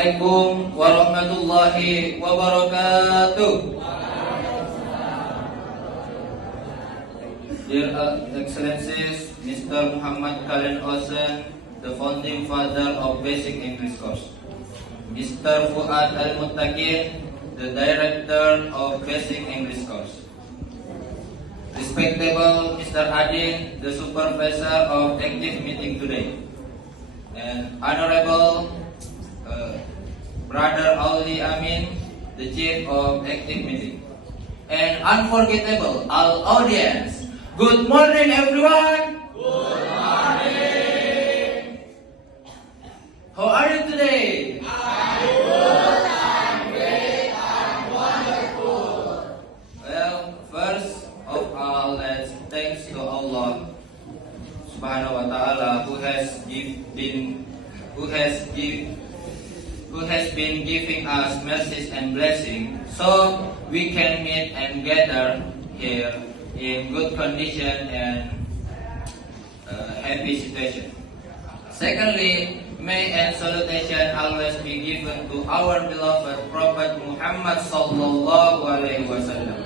Assalamualaikum warahmatullahi wabarakatuh. Dear Excellencies, Mr. Muhammad Khalil Hossain, the founding father of Basic English Course. Mr. Fuad Al-Muttaqin, the director of Basic English Course. Respectable Mr. Adin, the supervisor of active meeting today. And Honorable Brother Auli Amin, the chief of active meeting. And unforgettable, our audience. Good morning, everyone. Good morning. How are you today? I'm good, I'm great, I'm wonderful. Well, first of all, let's thanks to Allah Subhanahu wa Taala who has been giving us mercies and blessing, so we can meet and gather here in good condition and happy situation. Secondly, may and salutation always be given to our beloved Prophet Muhammad sallallahu alaihi wasallam,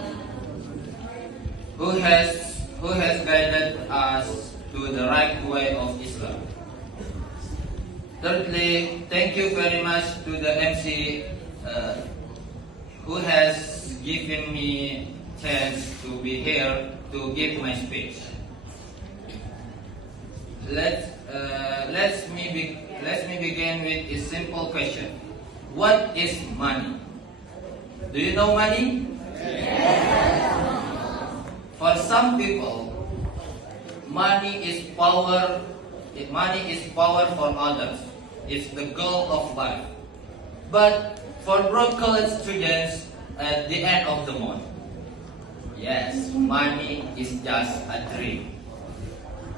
who has guided us to the right way of Islam. Thirdly, thank you very much to the MC who has given me chance to be here to give my speech. Let me begin with a simple question. What is money? Do you know money? Yes. For some people, money is power. Money is power for others. It's the goal of life. But for broke college students at the end of the month, yes, money is just a dream.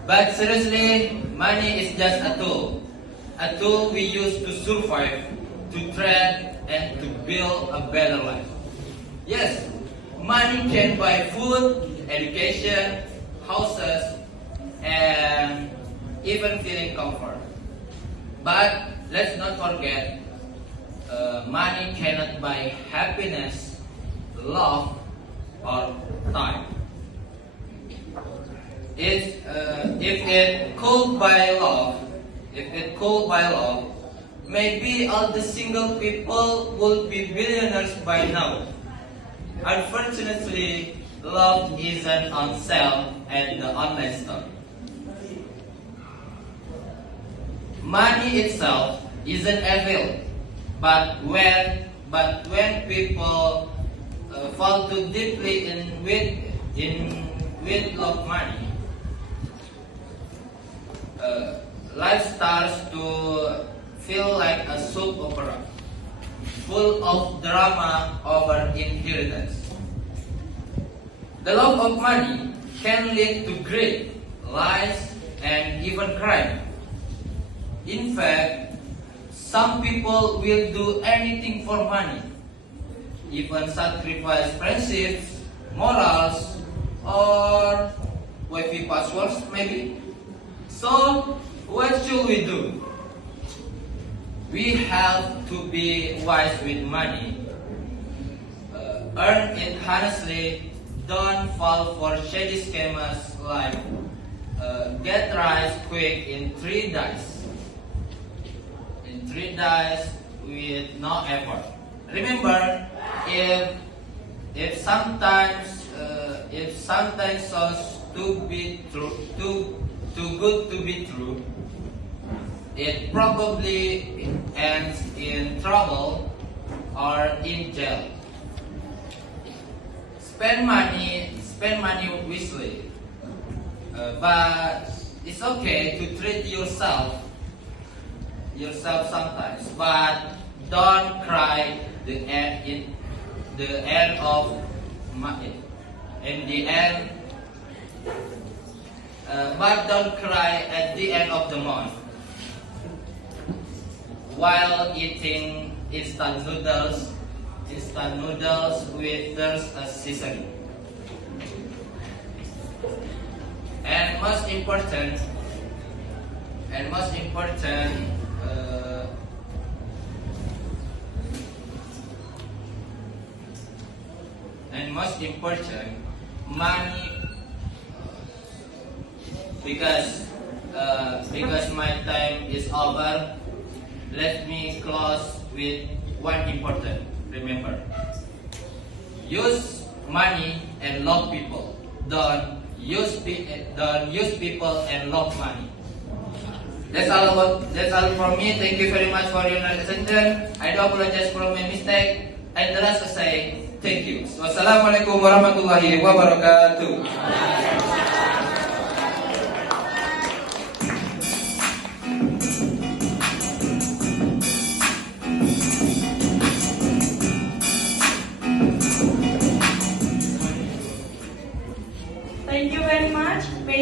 But seriously, money is just a tool we use to survive, to trade, and to build a better life. Yes, money can buy food, education, houses, and even feeling comfort. But let's not forget, money cannot buy happiness, love, or time. If it could buy love, maybe all the single people would be billionaires by now. Unfortunately, love isn't on sale at the online store. Money itself isn't evil, but when people fall too deeply in with love money, life starts to feel like a soap opera, full of drama over inheritance. The love of money can lead to greed, lies, and even crime. In fact, some people will do anything for money, even sacrifice friendships, morals, or Wi-Fi passwords maybe. So, what should we do? We have to be wise with money. Earn it honestly. Don't fall for shady scammers like get rich quick in 3 days. In 3 days with no effort. Remember, if sometimes sounds too good to be true, it probably ends in trouble or in jail. Spend money wisely, but it's okay to treat yourself sometimes. But don't cry in the end of but don't cry at the end of the month while eating instant noodles with thirst as seasoning. And most important, most important, money, because my time is over, let me close with one important. Remember, use money and love people. Don't use people and love money. That's all from me. Thank you very much for your attention. I do apologize for my mistake. And the last I say thank you. Wassalamualaikum warahmatullahi wabarakatuh. Thank you very much. May